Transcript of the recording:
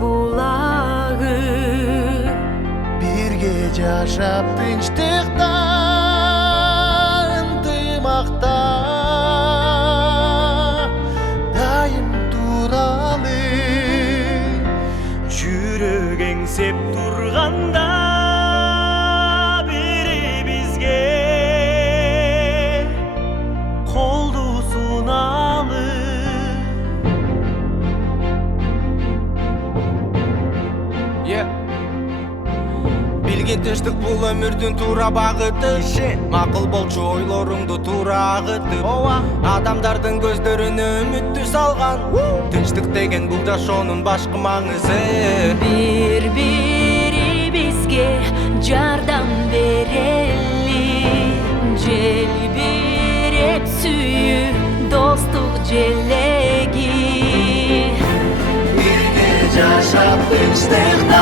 bulagı. Birge жашап тынчтыктан ынтымакта дайым туралы жүрөк эңсеп турганда бири бизге колду суналы. Билген тынчтык бул өмүрдүн туура багыты. Макул болчу ойлоруңду туура агытып, адамдардын көздөрүнө үмүттү салган. Тынчтык деген бул жашоонун башкы маңызы. Бири-бирибизге жардам берели, желбиреп сүйүү достук желеги. Birge жашап тынчтыкта